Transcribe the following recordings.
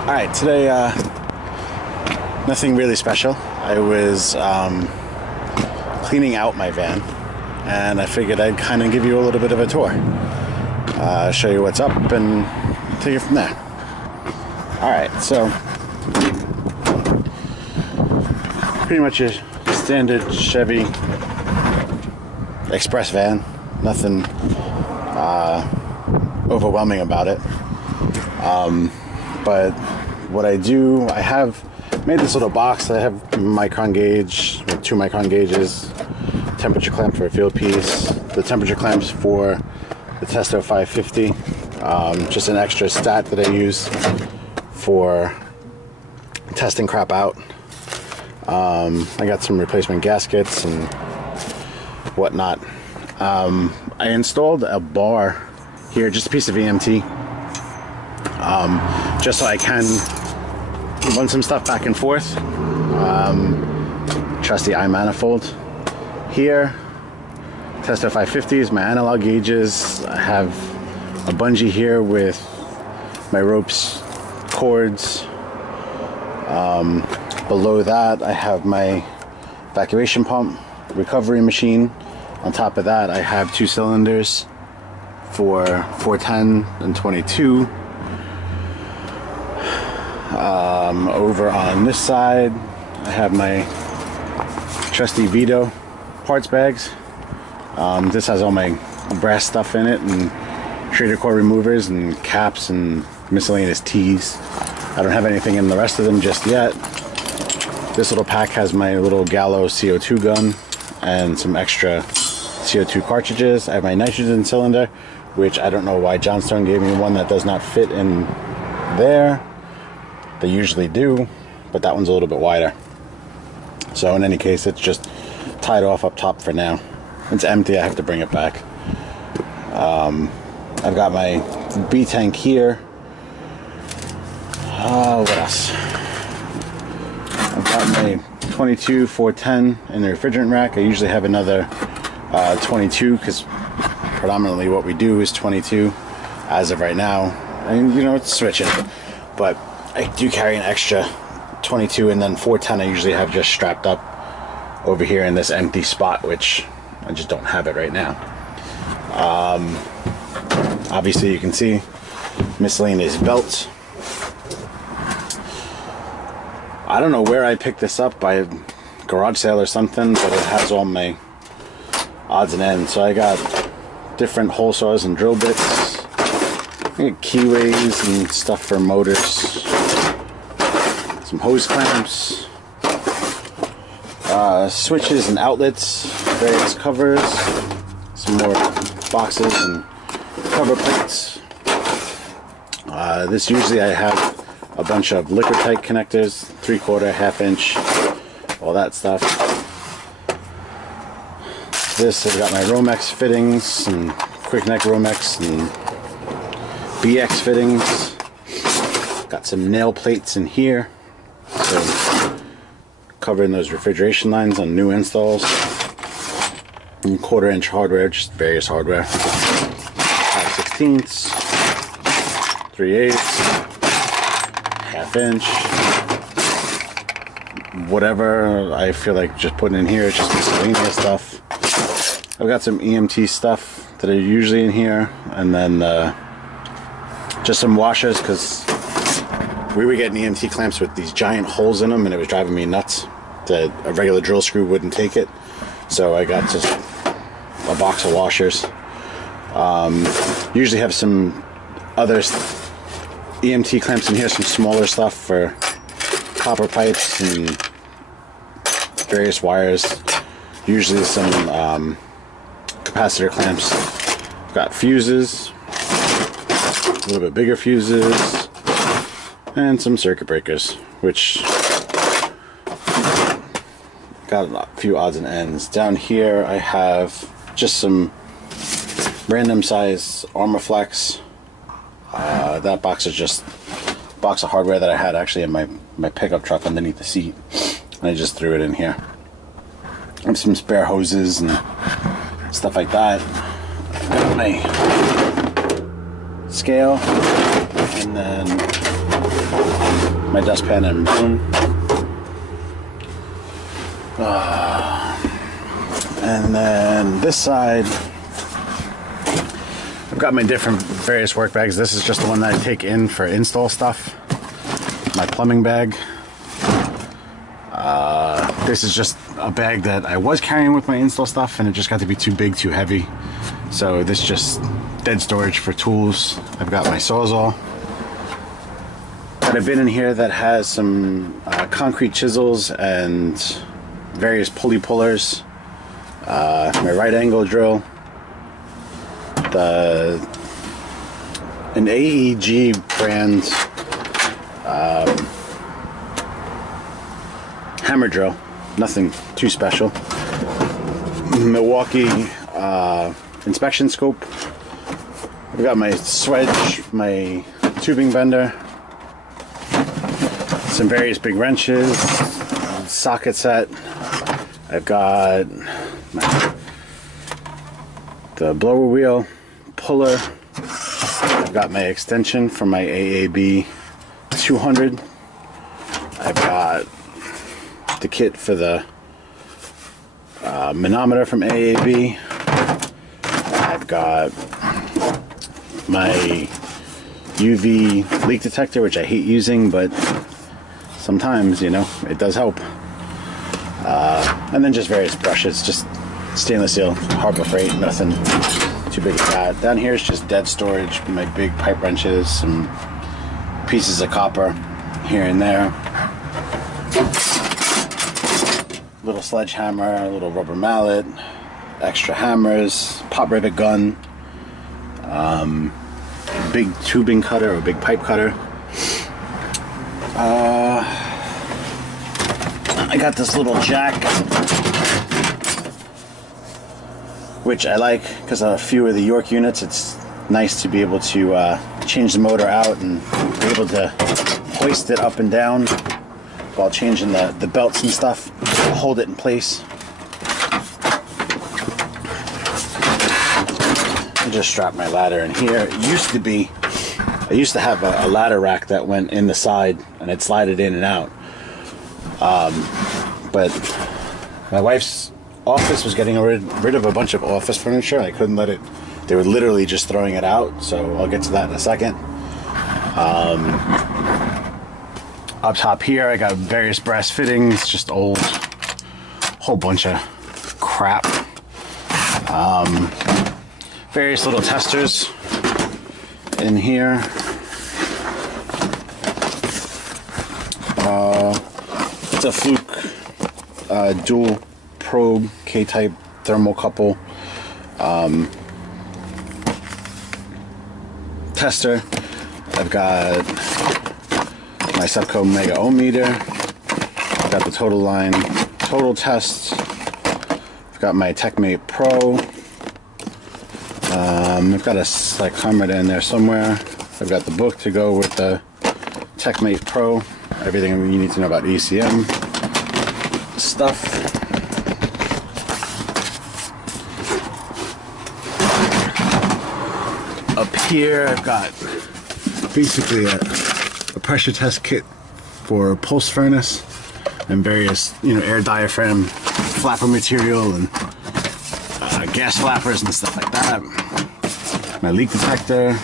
Alright, today, nothing really special. I was cleaning out my van, and I figured I'd kind of give you a little bit of a tour. Show you what's up, and take it from there. Alright, so, pretty much a standard Chevy Express van. Nothing overwhelming about it. But what I do, I have made this little box. I have micron gauge, with 2 micron gauges, temperature clamp for a field piece, the temperature clamps for the Testo 550, just an extra stat that I use for testing crap out. I got some replacement gaskets and whatnot. I installed a bar here, just a piece of EMT, just so I can run some stuff back and forth. Trusty I manifold here, Testo 550s, my analog gauges. I have a bungee here with my ropes, cords. Below that I have my evacuation pump, recovery machine. On top of that I have 2 cylinders for 410 and 22. Over on this side I have my trusty Veto parts bags. This has all my brass stuff in it, and trader core removers and caps and miscellaneous tees. I don't have anything in the rest of them just yet. This little pack has my little Gallo CO2 gun and some extra CO2 cartridges. I have my nitrogen cylinder, which I don't know why Johnstone gave me one that does not fit in there. They usually do, but that one's a little bit wider. So in any case, it's just tied off up top for now. It's empty, I have to bring it back. I've got my B tank here. What else? I've got my 22 410 in the refrigerant rack. I usually have another 22, because predominantly what we do is 22 as of right now. And you know, it's switching, but I do carry an extra 22, and then 410 I usually have just strapped up over here in this empty spot, which I just don't have it right now. Obviously you can see miscellaneous belts. I don't know where I picked this up, by a garage sale or something, but it has all my odds and ends. So I got different hole saws and drill bits, keyways and stuff for motors, some hose clamps, switches and outlets, various covers, some more boxes and cover plates. This usually I have a bunch of liquid tight connectors, 3/4, 1/2 inch, all that stuff. This, I've got my Romex fittings and quick neck Romex and BX fittings. Got some nail plates in here, so covering those refrigeration lines on new installs. And 1/4 inch hardware, just various hardware. 5/16, 3/8, 1/2 inch. Whatever I feel like just putting in here, just miscellaneous stuff. I've got some EMT stuff that are usually in here, and then just some washers, because we were getting EMT clamps with these giant holes in them, and it was driving me nuts that a regular drill screw wouldn't take it. So I got just a box of washers. Usually have some other EMT clamps in here, some smaller stuff for copper pipes and various wires. Usually some capacitor clamps. Got fuses, a little bit bigger fuses, and some circuit breakers, which got a few odds and ends. Down here I have just some random size Armorflex. That box is just a box of hardware that I had actually in my pickup truck underneath the seat, and I just threw it in here. I have some spare hoses and stuff like that. Got my scale, and then my dustpan and broom. And then this side, I've got my different various work bags. This is just the one that I take in for install stuff. My plumbing bag. This is just a bag that I was carrying with my install stuff, and it just got to be too big, too heavy. So this is just dead storage for tools. I've got my Sawzall. Got a bin in here that has some concrete chisels and various pulley pullers. My right angle drill. An AEG brand hammer drill. Nothing too special. Milwaukee inspection scope. I've got my swedge, my tubing bender, some various big wrenches, socket set. I've got the blower wheel, puller. I've got my extension from my AAB 200. I've got the kit for the manometer from AAB. I've got my UV leak detector, which I hate using, but sometimes, you know, it does help. And then just various brushes, just stainless steel, Harbor Freight, nothing too big for that. Down here is just dead storage, my big pipe wrenches, some pieces of copper here and there. Little sledgehammer, a little rubber mallet, extra hammers, pop rivet gun, big tubing cutter or big pipe cutter. I got this little jack, which I like because of a few of the York units. It's nice to be able to change the motor out and be able to hoist it up and down while changing the belts and stuff, hold it in place. I just strapped my ladder in here. It used to be, I used to have a ladder rack that went in the side and it slided in and out. But my wife's office was getting rid of a bunch of office furniture. I couldn't let it, they were literally just throwing it out, so I'll get to that in a second. Up top here I got various brass fittings, just old, whole bunch of crap. Various little testers in here. It's a Hvac dual probe K-type thermocouple tester. I've got my Sepco Mega Ohm meter. I've got the Total Line total test. I've got my TechMate Pro. I've got a cyclometer in there somewhere. I've got the book to go with the TechMate Pro. Everything you need to know about ECM stuff. Up here I've got basically a pressure test kit for pulse furnace and various, you know, air diaphragm flapper material and gas flappers and stuff like that. My leak detector,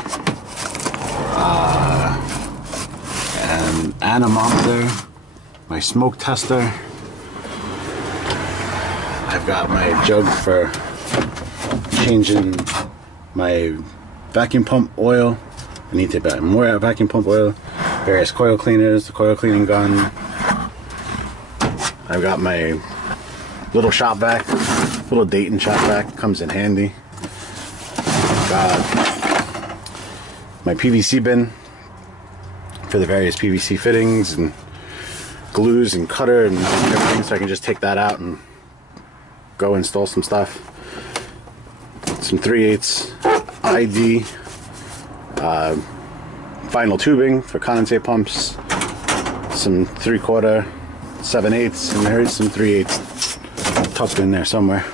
an anemometer, my smoke tester. I've got my jug for changing my vacuum pump oil. I need to buy more vacuum pump oil. Various coil cleaners, the coil cleaning gun. I've got my little shop vac, little Dayton shop vac, comes in handy. Got my PVC bin for the various PVC fittings and glues and cutter and everything, so I can just take that out and go install some stuff. Some 3/8 ID final tubing for condensate pumps, some 3/4 7/8, and there is some 3/8 tucked in there somewhere.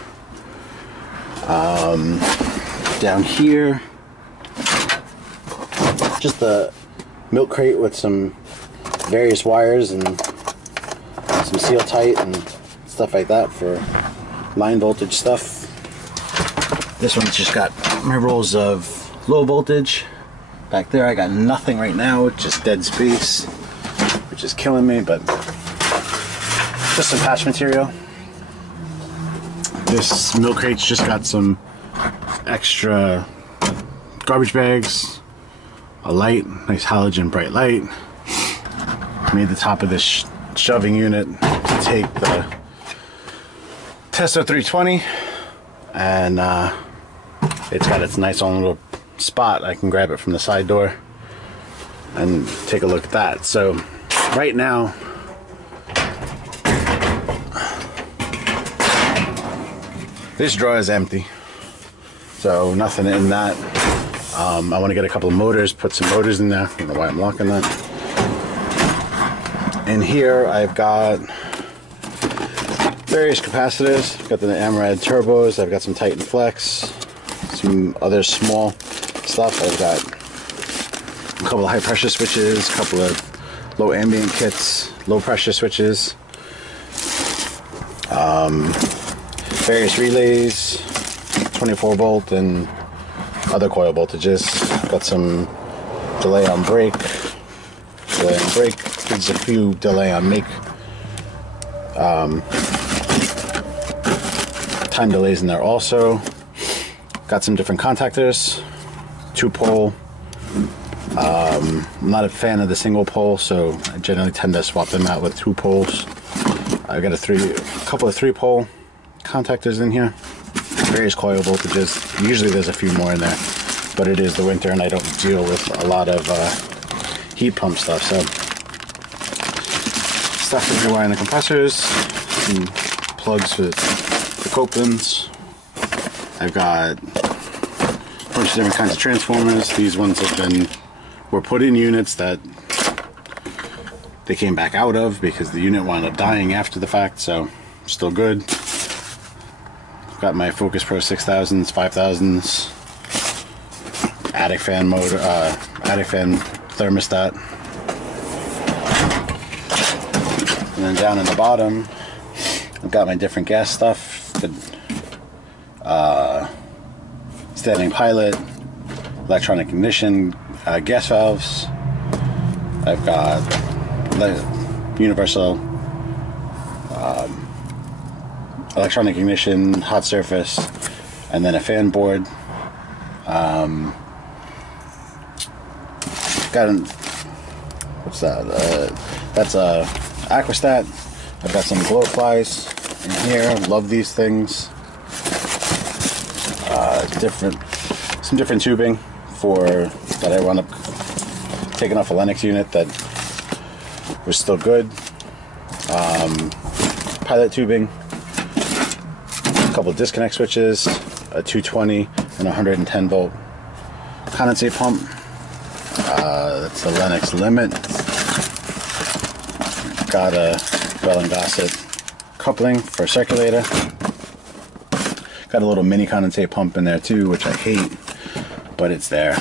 Down here, just the milk crate with some various wires and some seal tight and stuff like that for line voltage stuff. This one's just got my rolls of low voltage. Back there I got nothing right now, just dead space, which is killing me, but just some patch material. This milk crate's just got some extra garbage bags, a light, nice halogen bright light. Made the top of this shoving unit to take the Tesla 320, and it's got its nice own little spot. I can grab it from the side door and take a look at that. So right now this drawer is empty, so nothing in that. I want to get a couple of motors, put some motors in there. I don't know why I'm locking that. In here I've got various capacitors. I've got the Amrad turbos, I've got some Titan Flex, some other small stuff. I've got a couple of high pressure switches, a couple of low ambient kits, low pressure switches, various relays, 24 volt and other coil voltages. Got some delay on brake, there's a few delay on make, time delays in there also. Got some different contactors, 2-pole. I'm not a fan of the single pole, so I generally tend to swap them out with 2 poles. I've got a couple of 3-pole contactors in here, various coil voltages. Usually there's a few more in there, but it is the winter and I don't deal with a lot of heat pump stuff, so stuff for rewiring the compressors, some plugs for the Copelands. I've got a bunch of different kinds of transformers. These ones were put in units that they came back out of because the unit wound up dying after the fact, so still good. I've got my Focus Pro 6000s, 5000s, attic fan motor, attic fan thermostat. And then down in the bottom, I've got my different gas stuff, standing pilot, electronic ignition, gas valves. I've got universal electronic ignition, hot surface, and then a fan board. What's that? That's a Aquastat. I've got some glow flies in here. Love these things. Some different tubing that I wound up taking off a Lennox unit that was still good. Pilot tubing, a couple of disconnect switches, a 220 and 110 volt condensate pump. That's a Lennox Limit. Got a Bell & Gossett coupling for circulator. Got a little mini condensate pump in there too, which I hate, but it's there.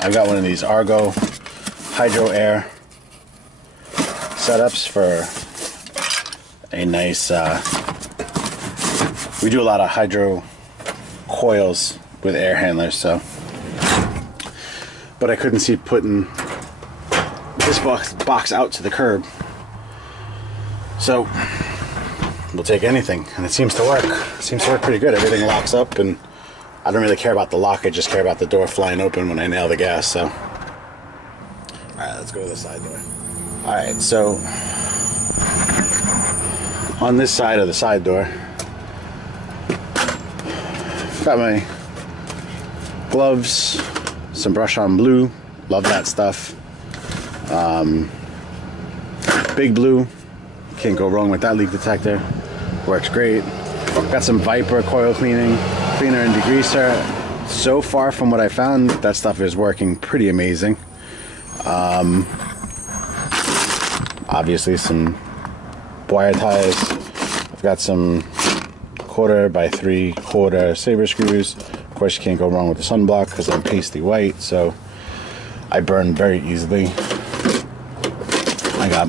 I've got one of these Argo Hydro Air setups for a nice, we do a lot of hydro coils with air handlers, so, but I couldn't see putting this box out to the curb, so we'll take anything, and it seems to work. It seems to work pretty good. Everything locks up, and I don't really care about the lock, I just care about the door flying open when I nail the gas, so. Alright, let's go to the side door. Alright, so on this side of the side door, got my gloves, some brush on blue, love that stuff. Big blue, can't go wrong with that leak detector, works great. Got some Viper coil cleaner and degreaser. So far from what I found, that stuff is working pretty amazing. Obviously some wire ties. I've got some 1/4 by 3/4 saber screws. Of course you can't go wrong with the sunblock because I'm pasty white, so I burn very easily. I got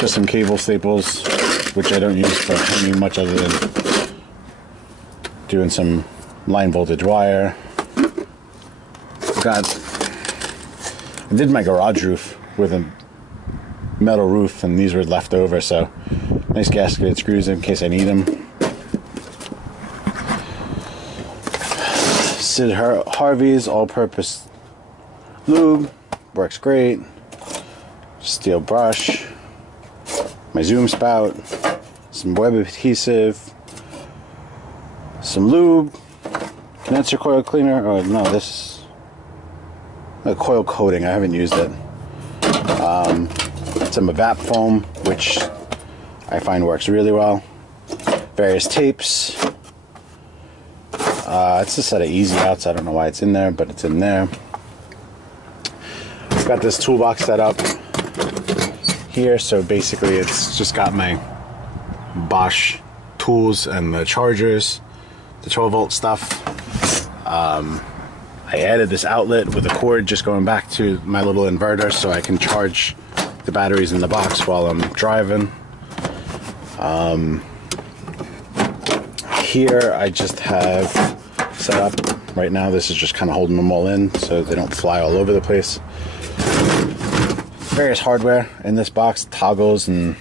just some cable staples, which I don't use for hanging much other than doing some line voltage wire. I did my garage roof with a metal roof, and these were left over, so nice gasketed screws in case I need them. Sid Harvey's all-purpose lube, works great. Steel brush, my zoom spout, some web adhesive, some lube, condenser coil cleaner. Oh no, this a coil coating. I haven't used it. Some Hvac foam, which I find works really well. Various tapes. It's a set of easy outs. I don't know why it's in there, but it's in there. I've got this toolbox set up here, so basically it's just got my Bosch tools and the chargers, the 12 volt stuff. I added this outlet with a cord just going back to my little inverter so I can charge the batteries in the box while I'm driving. Here I just have set up right now. This is just kind of holding them all in so they don't fly all over the place. Various hardware in this box, toggles and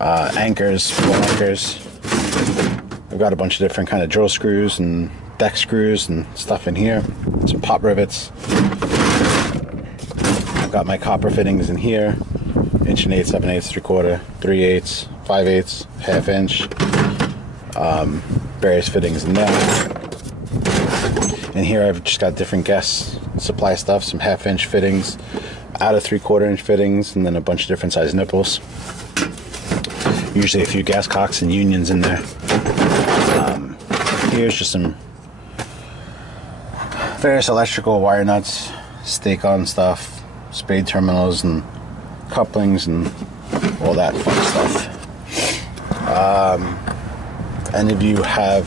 anchors, ball anchors. I've got a bunch of different kind of drill screws and deck screws and stuff in here. Some pop rivets. I've got my copper fittings in here. 1 1/8, 7/8, 3/4, 3/8, 5/8, 1/2 inch. Various fittings in there. And here I've just got different gas supply stuff, some 1/2 inch fittings, out of 3/4 inch fittings, and then a bunch of different size nipples. Usually a few gas cocks and unions in there. Here's just some various electrical wire nuts, stake on stuff, spade terminals and couplings and all that fun stuff. Any of you have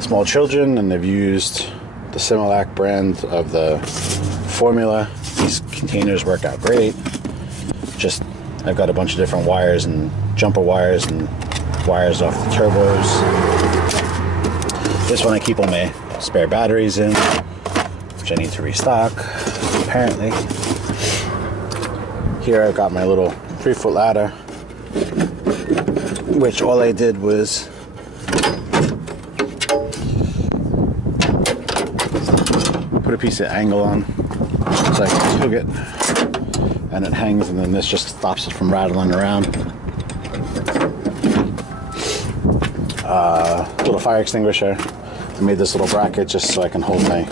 small children and they've used the Similac brand of the formula, these containers work out great. Just, I've got a bunch of different wires and jumper wires and wires off the turbos. This one I keep all my spare batteries in, which I need to restock, apparently. Here I've got my little 3-foot ladder, which all I did was put a piece of angle on so I can hook it and it hangs, and then this just stops it from rattling around. Little fire extinguisher. I made this little bracket just so I can hold my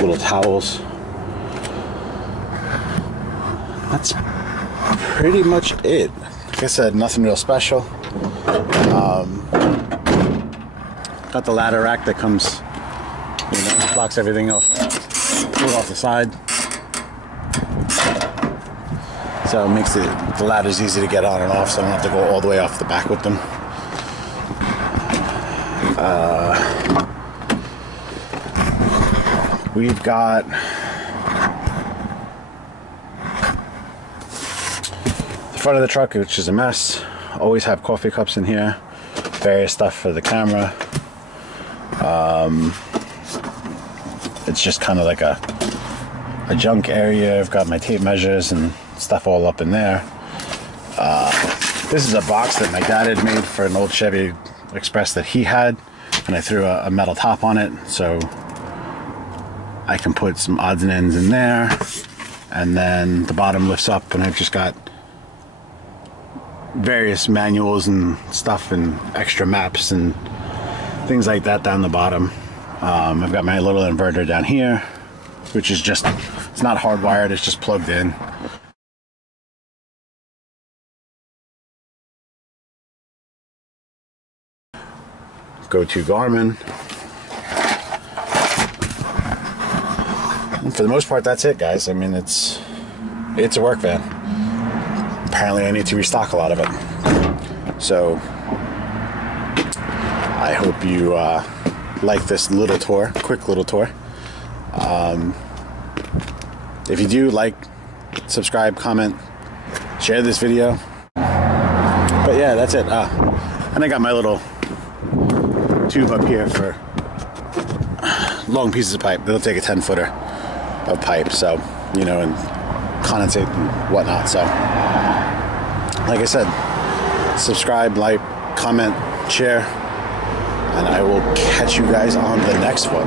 little towels. That's pretty much it. Like I said, nothing real special. Got the ladder rack that comes, blocks everything off, pulled off the side. So it makes the ladders easy to get on and off, so I don't have to go all the way off the back with them. We've got the front of the truck, which is a mess. Always have coffee cups in here, various stuff for the camera. It's just kind of like a junk area. I've got my tape measures and stuff all up in there. This is a box that my dad had made for an old Chevy Express that he had, and I threw a metal top on it so I can put some odds and ends in there, and then the bottom lifts up and I've just got various manuals and stuff and extra maps and things like that down the bottom. I've got my little inverter down here, which is just, it's not hardwired, it's just plugged in. Go to Garmin. And for the most part, that's it, guys. I mean, it's a work van. Apparently I need to restock a lot of it. So I hope you like this little tour, quick little tour. If you do, like, subscribe, comment, share this video. But yeah, that's it. And I got my little tube up here for long pieces of pipe. It'll take a 10-footer of pipe, so, you know, and condensate and whatnot. So, like I said, subscribe, like, comment, share, and I will catch you guys on the next one.